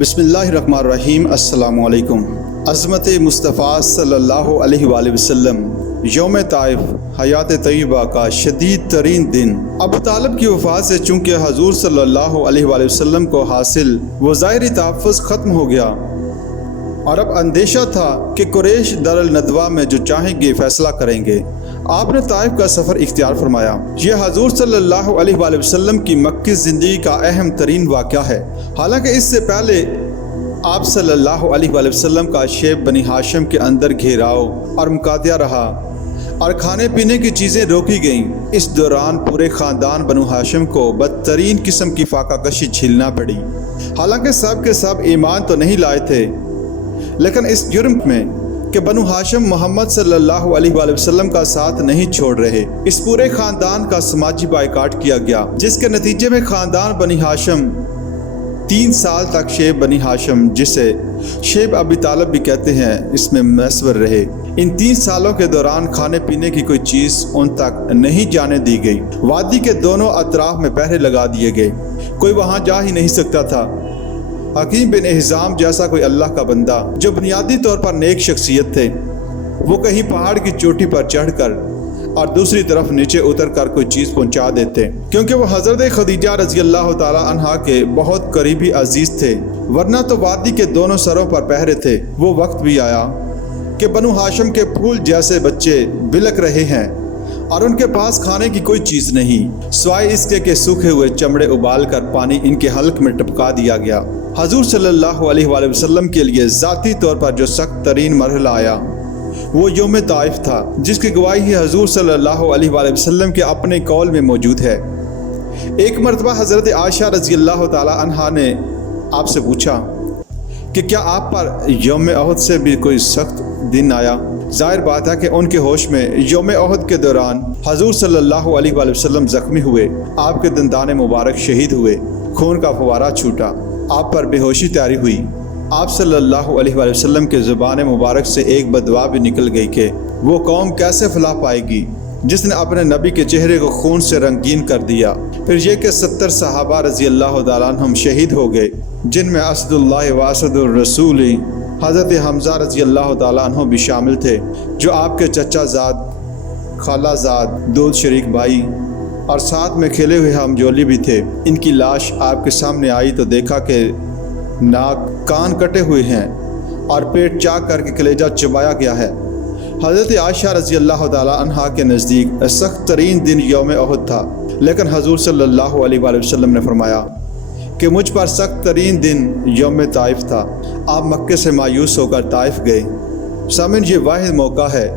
بسم اللہ الرحمن الرحیم۔ السلام علیکم۔ عظمت مصطفیٰ صلی اللہ علیہ وآلہ وسلم یوم طائف حیات طیبہ کا شدید ترین دن۔ ابو طالب کی وفات سے چونکہ حضور صلی اللہ علیہ وآلہ وسلم کو حاصل وہ ظاہری تحفظ ختم ہو گیا اور اب اندیشہ تھا کہ قریش دارالندوہ میں جو چاہیں گے فیصلہ کریں گے۔ آپ نے طائف کا سفر اختیار فرمایا۔ یہ حضور صلی اللہ علیہ وآلہ وسلم کی مکی زندگی کا اہم ترین واقعہ ہے۔ حالانکہ اس سے پہلے آپ صلی اللہ علیہ وآلہ وسلم کا شیب بنی ہاشم کے اندر گھیراؤ اور مقاطعہ رہا اور کھانے پینے کی چیزیں روکی گئیں۔ اس دوران پورے خاندان بنو ہاشم کو بدترین قسم کی فاقہ کشی جھیلنا پڑی۔ حالانکہ سب کے سب ایمان تو نہیں لائے تھے، لیکن اس جرم میں کہ بنو ہاشم محمد صلی اللہ علیہ وآلہ وسلم کا ساتھ نہیں چھوڑ رہے، اس پورے خاندان کا سماجی بائیکاٹ کیا گیا، جس کے نتیجے میں خاندان بنی ہاشم 3 سال تک شیب بنی ہاشم، جسے شیب ابی طالب بھی کہتے ہیں، اس میں منحصر رہے۔ ان 3 سالوں کے دوران کھانے پینے کی کوئی چیز ان تک نہیں جانے دی گئی۔ وادی کے دونوں اطراف میں پہرے لگا دیے گئے، کوئی وہاں جا ہی نہیں سکتا تھا۔ حکیم بن حزام جیسا کوئی اللہ کا بندہ جو بنیادی طور پر نیک شخصیت تھے، وہ کہیں پہاڑ کی چوٹی پر چڑھ کر اور دوسری طرف نیچے اتر کر کوئی چیز پہنچا دیتے، کیونکہ وہ حضرت خدیجہ رضی اللہ تعالی عنہا کے بہت قریبی عزیز تھے، ورنہ تو وادی کے دونوں سروں پر پہرے تھے۔ وہ وقت بھی آیا کہ بنو ہاشم کے پھول جیسے بچے بلک رہے ہیں اور ان کے پاس کھانے کی کوئی چیز نہیں، سوائے اس کے کہ سوکھے ہوئے چمڑے ابال کر پانی ان کے حلق میں ٹپکا دیا گیا۔ حضور صلی اللہ علیہ وآلہ وسلم کے لیے ذاتی طور پر جو سخت ترین مرحلہ آیا وہ یوم طائف تھا، جس کی گواہی حضور صلی اللہ علیہ وآلہ وسلم کے اپنے قول میں موجود ہے۔ ایک مرتبہ حضرت عائشہ رضی اللہ تعالی عنہا نے آپ سے پوچھا کہ کیا آپ پر یوم احد سے بھی کوئی سخت دن آیا؟ ظاہر بات ہے کہ ان کے ہوش میں یوم احد کے دوران حضور صلی اللہ علیہ وآلہ وسلم زخمی ہوئے، آپ کے دندان مبارک شہید ہوئے، خون کا فوارہ چھوٹا، آپ پر بے ہوشی طاری ہوئی۔ آپ صلی اللہ علیہ وآلہ وسلم کے زبان مبارک سے ایک بددعا بھی نکل گئی کہ وہ قوم کیسے فلاح پائے گی جس نے اپنے نبی کے چہرے کو خون سے رنگین کر دیا۔ پھر یہ کہ 70 صحابہ رضی اللہ تعالیٰ عنہم شہید ہو گئے، جن میں اسد اللہ و اسد الرسول حضرت حمزہ رضی اللہ تعالیٰ عنہ بھی شامل تھے، جو آپ کے چچا زاد، خالہ زاد، دودھ شریک بھائی اور ساتھ میں کھیلے ہوئے ہم جولی بھی تھے۔ ان کی لاش آپ کے سامنے آئی تو دیکھا کہ ناک کان کٹے ہوئے ہیں اور پیٹ چاک کر کے کلیجہ چبایا گیا ہے۔ حضرت عائشہ رضی اللہ تعالی عنہا کے نزدیک سخت ترین دن یوم احد تھا، لیکن حضور صلی اللہ علیہ وآلہ وسلم نے فرمایا کہ مجھ پر سخت ترین دن یوم طائف تھا۔ آپ مکے سے مایوس ہو کر طائف گئے۔ سامعین، یہ واحد موقع ہے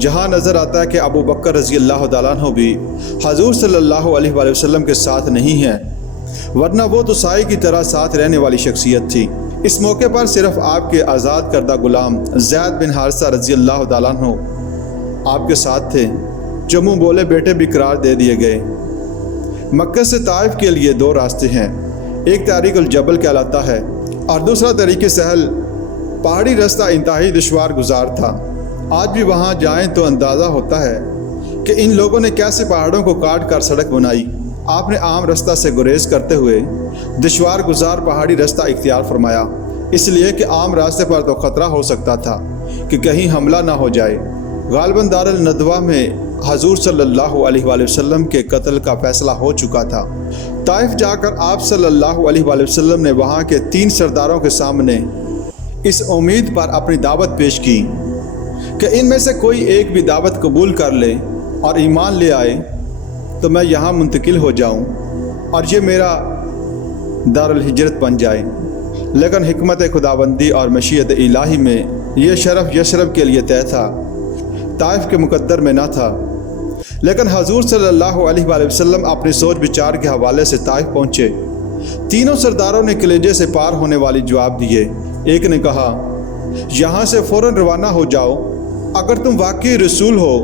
جہاں نظر آتا ہے کہ ابو بکر رضی اللہ تعالیٰ عنہ بھی حضور صلی اللہ علیہ وآلہ وسلم کے ساتھ نہیں ہیں، ورنہ وہ تو سائے کی طرح ساتھ رہنے والی شخصیت تھی۔ اس موقع پر صرف آپ کے آزاد کردہ غلام زید بن حارثہ رضی اللہ تعالیٰ عنہ آپ کے ساتھ تھے، جو منہ بولے بیٹے بھی قرار دے دیے گئے۔ مکہ سے طائف کے لیے 2 راستے ہیں، ایک طریق الجبل کہلاتا ہے اور دوسرا طریق سہل۔ پہاڑی راستہ انتہائی دشوار گزار تھا۔ آج بھی وہاں جائیں تو اندازہ ہوتا ہے کہ ان لوگوں نے کیسے پہاڑوں کو کاٹ کر سڑک بنائی۔ آپ نے عام راستہ سے گریز کرتے ہوئے دشوار گزار پہاڑی راستہ اختیار فرمایا، اس لیے کہ عام راستے پر تو خطرہ ہو سکتا تھا کہ کہیں حملہ نہ ہو جائے۔ غالباً دارالندوہ میں حضور صلی اللہ علیہ وآلہ وسلم کے قتل کا فیصلہ ہو چکا تھا۔ طائف جا کر آپ صلی اللہ علیہ وآلہ وسلم نے وہاں کے 3 سرداروں کے سامنے اس امید پر اپنی دعوت پیش کی کہ ان میں سے کوئی ایک بھی دعوت قبول کر لے اور ایمان لے آئے تو میں یہاں منتقل ہو جاؤں اور یہ میرا دارالہجرت بن جائے۔ لیکن حکمت خداوندی اور مشیت الہی میں یہ شرف یثرب کے لیے طے تھا، طائف کے مقدر میں نہ تھا۔ لیکن حضور صلی اللہ علیہ وآلہ وسلم اپنی سوچ بچار کے حوالے سے طائف پہنچے۔ تینوں سرداروں نے کلیجے سے پار ہونے والی جواب دیے۔ ایک نے کہا، یہاں سے فوراً روانہ ہو جاؤ، اگر تم واقعی رسول ہو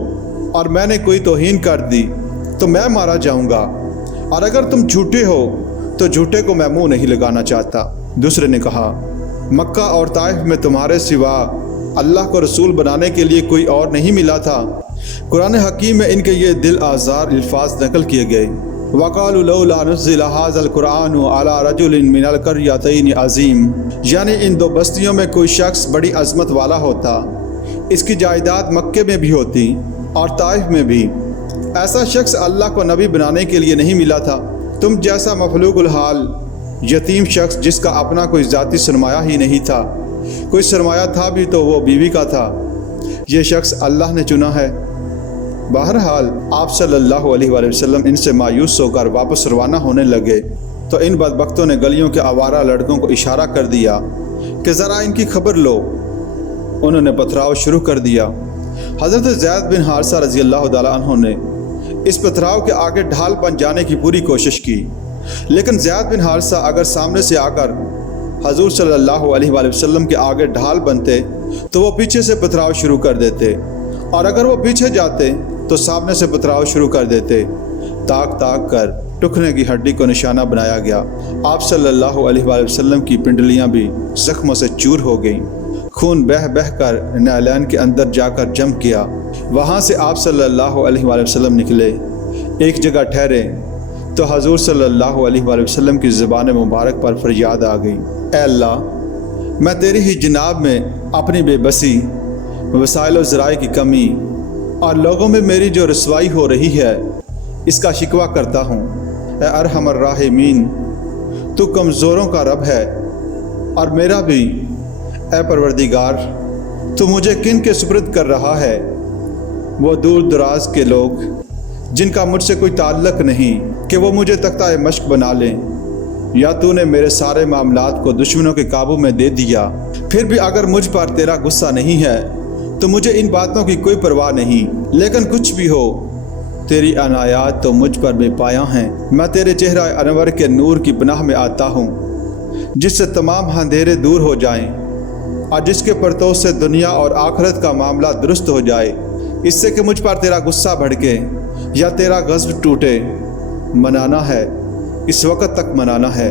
اور میں نے کوئی توہین کر دی تو میں مارا جاؤں گا، اور اگر تم جھوٹے ہو تو جھوٹے کو میں منہ نہیں لگانا چاہتا۔ دوسرے نے کہا، مکہ اور طائف میں تمہارے سوا اللہ کو رسول بنانے کے لیے کوئی اور نہیں ملا تھا۔ قرآن حکیم میں ان کے یہ دل آزار الفاظ نقل کیے گئے۔ وقالوا لولا نزل هذا القرآن على رجل من القريتين عظیم، یعنی ان دو بستیوں میں کوئی شخص بڑی عظمت والا ہوتا، اس کی جائیداد مکے میں بھی ہوتی اور طائف میں بھی۔ ایسا شخص اللہ کو نبی بنانے کے لیے نہیں ملا تھا۔ تم جیسا مفلوق الحال یتیم شخص جس کا اپنا کوئی ذاتی سرمایہ ہی نہیں تھا، کوئی سرمایہ تھا بھی تو وہ بیوی کا تھا، یہ شخص اللہ نے چنا ہے۔ بہرحال آپ صلی اللہ علیہ وآلہ وسلم ان سے مایوس ہو کر واپس روانہ ہونے لگے تو ان بدبختوں نے گلیوں کے آوارہ لڑکوں کو اشارہ کر دیا کہ ذرا ان کی خبر لو۔ انہوں نے پتھراؤ شروع کر دیا۔ حضرت زید بن حارثہ رضی اللہ تعالیٰ عنہ نے اس پتھراؤ کے آگے ڈھال بن جانے کی پوری کوشش کی، لیکن زید بن حارثہ اگر سامنے سے آ کر حضور صلی اللہ علیہ وآلہ وسلم کے آگے ڈھال بنتے تو وہ پیچھے سے پتھراؤ شروع کر دیتے، اور اگر وہ پیچھے جاتے تو سامنے سے پتھراؤ شروع کر دیتے۔ تاک تاک کر ٹخنے کی ہڈی کو نشانہ بنایا گیا۔ آپ صلی اللہ علیہ وآلہ وسلم کی پنڈلیاں بھی زخموں سے چور ہو گئیں، خون بہہ بہہ کر نعلین کے اندر جا کر جم گیا۔ وہاں سے آپ صلی اللہ علیہ وآلہ وسلم نکلے، ایک جگہ ٹھہرے تو حضور صلی اللہ علیہ وآلہ وسلم کی زبان مبارک پر فریاد آ گئی، اے اللہ، میں تیری ہی جناب میں اپنی بے بسی، وسائل و ذرائع کی کمی اور لوگوں میں میری جو رسوائی ہو رہی ہے اس کا شکوہ کرتا ہوں۔ اے ارحم الراحمین، تو کمزوروں کا رب ہے اور میرا بھی۔ اے پروردگار، تو مجھے کن کے سپرد کر رہا ہے؟ وہ دور دراز کے لوگ جن کا مجھ سے کوئی تعلق نہیں کہ وہ مجھے تختہ مشق بنا لیں، یا تو نے میرے سارے معاملات کو دشمنوں کے قابو میں دے دیا۔ پھر بھی اگر مجھ پر تیرا غصہ نہیں ہے تو مجھے ان باتوں کی کوئی پرواہ نہیں، لیکن کچھ بھی ہو تیری عنایات تو مجھ پر بے پایاں ہیں۔ میں تیرے چہرہ انور کے نور کی پناہ میں آتا ہوں جس سے تمام اندھیرے دور ہو جائیں اور جس کے پرتو سے دنیا اور آخرت کا معاملہ درست ہو جائے، اس سے کہ مجھ پر تیرا غصہ بھڑکے یا تیرا غضب ٹوٹے۔ منانا ہے، اس وقت تک منانا ہے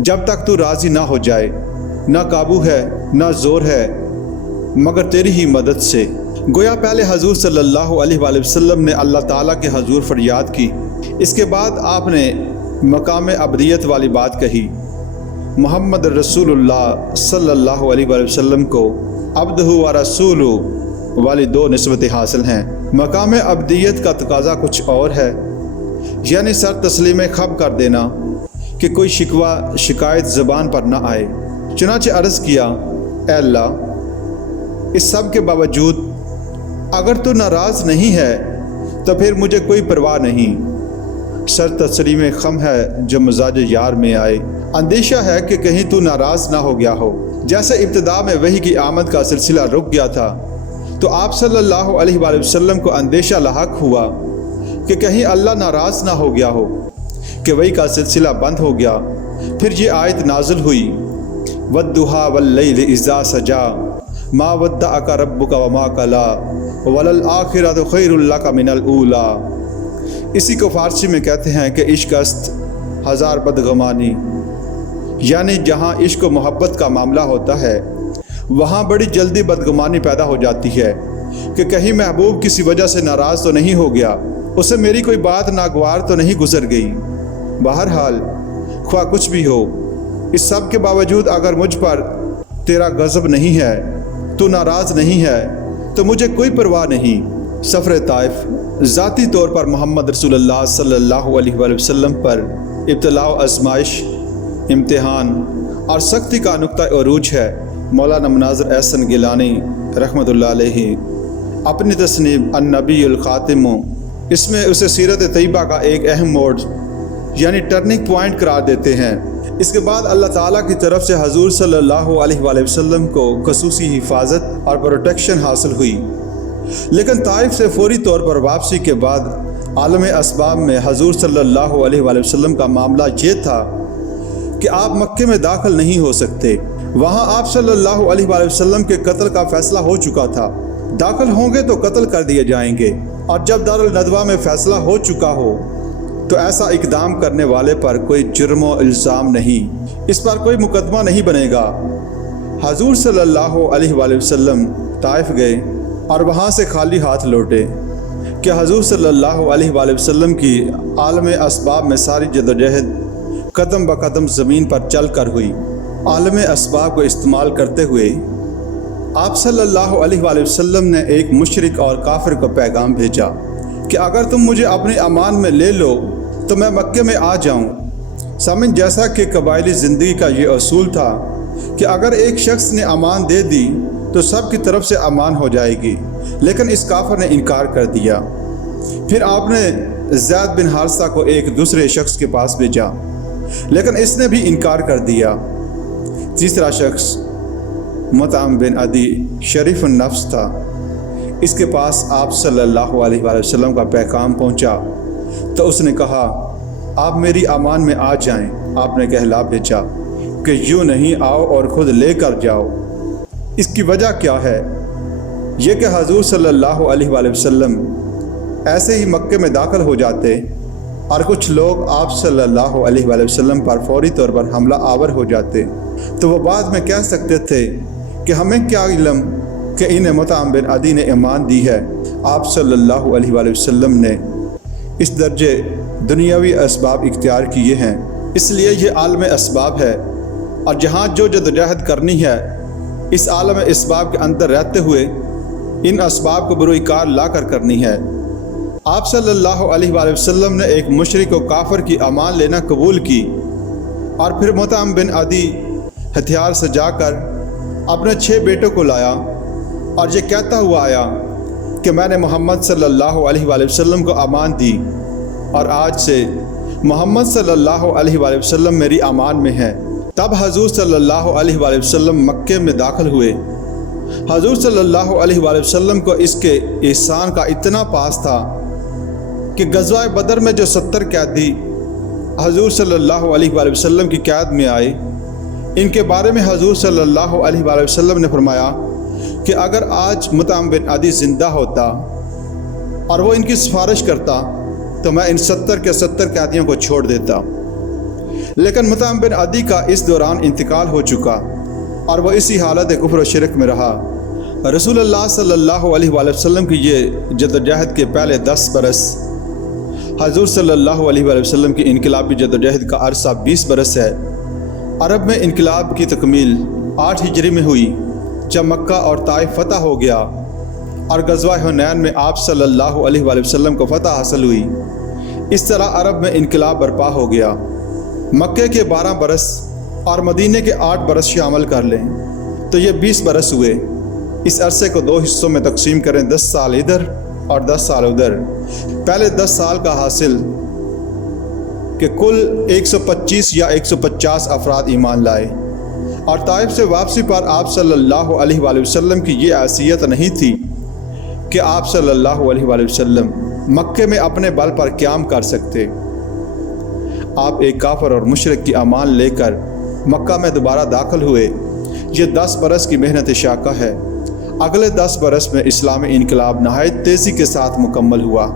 جب تک تو راضی نہ ہو جائے۔ نہ قابو ہے نہ زور ہے مگر تیری ہی مدد سے۔ گویا پہلے حضور صلی اللہ علیہ وآلہ وسلم نے اللہ تعالیٰ کے حضور فریاد کی، اس کے بعد آپ نے مقام عبدیت والی بات کہی۔ محمد رسول اللہ صلی اللہ علیہ وآلہ وسلم کو عبدہ و رسول والی دو نسبتیں حاصل ہیں۔ مقام عبدیت کا تقاضا کچھ اور ہے، یعنی سر تسلیم خب کر دینا کہ کوئی شکوہ شکایت زبان پر نہ آئے۔ چنانچہ عرض کیا، اے اللہ، اس سب کے باوجود اگر تو ناراض نہیں ہے تو پھر مجھے کوئی پرواہ نہیں۔ سر تسلیم خم ہے جو مزاج یار میں آئے، اندیشہ ہے کہ کہیں تو ناراض نہ ہو گیا ہو۔ جیسے ابتدا میں وحی کی آمد کا سلسلہ رک گیا تھا تو آپ صلی اللہ علیہ وآلہ وسلم کو اندیشہ لاحق ہوا کہ کہیں اللہ ناراض نہ ہو گیا ہو کہ وحی کا سلسلہ بند ہو گیا۔ پھر یہ آیت نازل ہوئی، وَالضُّحَىٰ وَاللَّيْلِ إِذَا سَجَىٰ مَا وَدَّعَكَ رَبُّكَ وَمَا قَلَىٰ وَلَلْآخِرَةُ خَيْرٌ لَكَ مِنَ الْأُولَىٰ۔ اسی کو فارسی میں کہتے ہیں کہ عشق است ہزار بدگمانی، یعنی جہاں عشق و محبت کا معاملہ ہوتا ہے وہاں بڑی جلدی بدگمانی پیدا ہو جاتی ہے کہ کہیں محبوب کسی وجہ سے ناراض تو نہیں ہو گیا، اسے میری کوئی بات ناگوار تو نہیں گزر گئی۔ بہرحال خواہ کچھ بھی ہو، اس سب کے باوجود اگر مجھ پر تیرا غضب نہیں ہے، تو ناراض نہیں ہے تو مجھے کوئی پرواہ نہیں۔ سفر طائف ذاتی طور پر محمد رسول اللہ صلی اللہ علیہ وآلہ وسلم پر ابتلاء و آزمائش، امتحان اور سختی کا نقطہ عروج ہے۔ مولانا مناظر احسن گیلانی رحمۃ اللہ علیہ اپنی تصنیف النبی الخاتم، اس میں اسے سیرت طیبہ کا ایک اہم موڑ یعنی ٹرننگ پوائنٹ قرار دیتے ہیں۔ اس کے بعد اللہ تعالیٰ کی طرف سے حضور صلی اللہ علیہ وآلہ وسلم کو خصوصی حفاظت اور پروٹیکشن حاصل ہوئی، لیکن طائف سے فوری طور پر واپسی کے بعد عالم اسباب میں حضور صلی اللہ علیہ وآلہ وسلم کا معاملہ یہ تھا کہ آپ مکے میں داخل نہیں ہو سکتے۔ وہاں آپ صلی اللہ علیہ وآلہ وسلم کے قتل کا فیصلہ ہو چکا تھا، داخل ہوں گے تو قتل کر دیے جائیں گے، اور جب دارالندوہ میں فیصلہ ہو چکا ہو تو ایسا اقدام کرنے والے پر کوئی جرم و الزام نہیں، اس پر کوئی مقدمہ نہیں بنے گا۔ حضور صلی اللہ علیہ وآلہ وسلم طائف گئے اور وہاں سے خالی ہاتھ لوٹے۔ کہ حضور صلی اللہ علیہ وآلہ وسلم کی عالم اسباب میں ساری جدوجہد قدم بقدم زمین پر چل کر ہوئی۔ عالم اسباب کو استعمال کرتے ہوئے آپ صلی اللہ علیہ وآلہ وسلم نے ایک مشرک اور کافر کو پیغام بھیجا کہ اگر تم مجھے اپنے امان میں لے لو تو میں مکے میں آ جاؤں۔ سامعین، جیسا کہ قبائلی زندگی کا یہ اصول تھا کہ اگر ایک شخص نے امان دے دی تو سب کی طرف سے امان ہو جائے گی، لیکن اس کافر نے انکار کر دیا۔ پھر آپ نے زید بن حارثہ کو ایک دوسرے شخص کے پاس بھیجا، لیکن اس نے بھی انکار کر دیا۔ تیسرا شخص مطعم بن عدی شریف النفس تھا۔ اس کے پاس آپ صلی اللہ علیہ وآلہ وسلم کا پیغام پہنچا تو اس نے کہا آپ میری امان میں آ جائیں۔ آپ نے کہلا بھیجا کہ یوں نہیں، آؤ اور خود لے کر جاؤ۔ اس کی وجہ کیا ہے؟ یہ کہ حضور صلی اللہ علیہ وآلہ وسلم ایسے ہی مکے میں داخل ہو جاتے اور کچھ لوگ آپ صلی اللہ علیہ وآلہ وسلم پر فوری طور پر حملہ آور ہو جاتے تو وہ بعد میں کہہ سکتے تھے کہ ہمیں کیا علم کہ انہیں مطعم بن عدی نے ایمان دی ہے۔ آپ صلی اللہ علیہ وآلہ وسلم نے اس درجے دنیاوی اسباب اختیار کیے ہیں، اس لیے یہ عالم اسباب ہے، اور جہاں جو جدوجہد کرنی ہے اس عالم اسباب کے اندر رہتے ہوئے ان اسباب کو بروئی کار لا کر کرنی ہے۔ آپ صلی اللہ علیہ وآلہ وسلم نے ایک مشرک و کافر کی امان لینا قبول کی، اور پھر مطعم بن عدی ہتھیار سجا کر اپنے 6 بیٹوں کو لایا اور یہ کہتا ہوا آیا کہ میں نے محمد صلی اللہ علیہ وآلہ وسلم کو امان دی، اور آج سے محمد صلی اللہ علیہ وآلہ وسلم میری امان میں ہے۔ تب حضور صلی اللہ علیہ وآلہ وسلم مکے میں داخل ہوئے۔ حضور صلی اللہ علیہ وآلہ وسلم کو اس کے احسان کا اتنا پاس تھا کہ غزوہ بدر میں جو 70 قیدی حضور صلی اللہ علیہ وآلہ وسلم کی قید میں آئے، ان کے بارے میں حضور صلی اللہ علیہ وآلہ وسلم نے فرمایا کہ اگر آج مطعم بن عدی زندہ ہوتا اور وہ ان کی سفارش کرتا تو میں ان 70 کے 70 قیدیوں کو چھوڑ دیتا، لیکن مطعم بن عدی کا اس دوران انتقال ہو چکا اور وہ اسی حالت کفر و شرک میں رہا۔ رسول اللہ صلی اللہ علیہ وآلہ وسلم کی یہ جدوجہد کے پہلے 10 برس، حضور صلی اللہ علیہ وآلہ وسلم کی انقلابی جدوجہد کا عرصہ 20 برس ہے۔ عرب میں انقلاب کی تکمیل 8 ہجری میں ہوئی جب مکہ اور طائف فتح ہو گیا، اور غزوہ حنین میں آپ صلی اللہ علیہ وآلہ وسلم کو فتح حاصل ہوئی۔ اس طرح عرب میں انقلاب برپا ہو گیا۔ مکے کے 12 برس اور مدینے کے 8 برس شامل کر لیں تو یہ 20 برس ہوئے۔ اس عرصے کو 2 حصوں میں تقسیم کریں، 10 سال ادھر اور 10 سال ادھر۔ پہلے 10 سال کا حاصل کہ کل 125 یا 150 افراد ایمان لائے، اور طائف سے واپسی پر آپ صلی اللہ علیہ وآلہ وسلم کی یہ حیثیت نہیں تھی کہ آپ صلی اللہ علیہ وآلہ وسلم مکے میں اپنے بل پر قیام کر سکتے۔ آپ ایک کافر اور مشرک کی امان لے کر مکہ میں دوبارہ داخل ہوئے۔ یہ 10 برس کی محنت شاقہ ہے۔ اگلے 10 برس میں اسلامی انقلاب نہایت تیزی کے ساتھ مکمل ہوا۔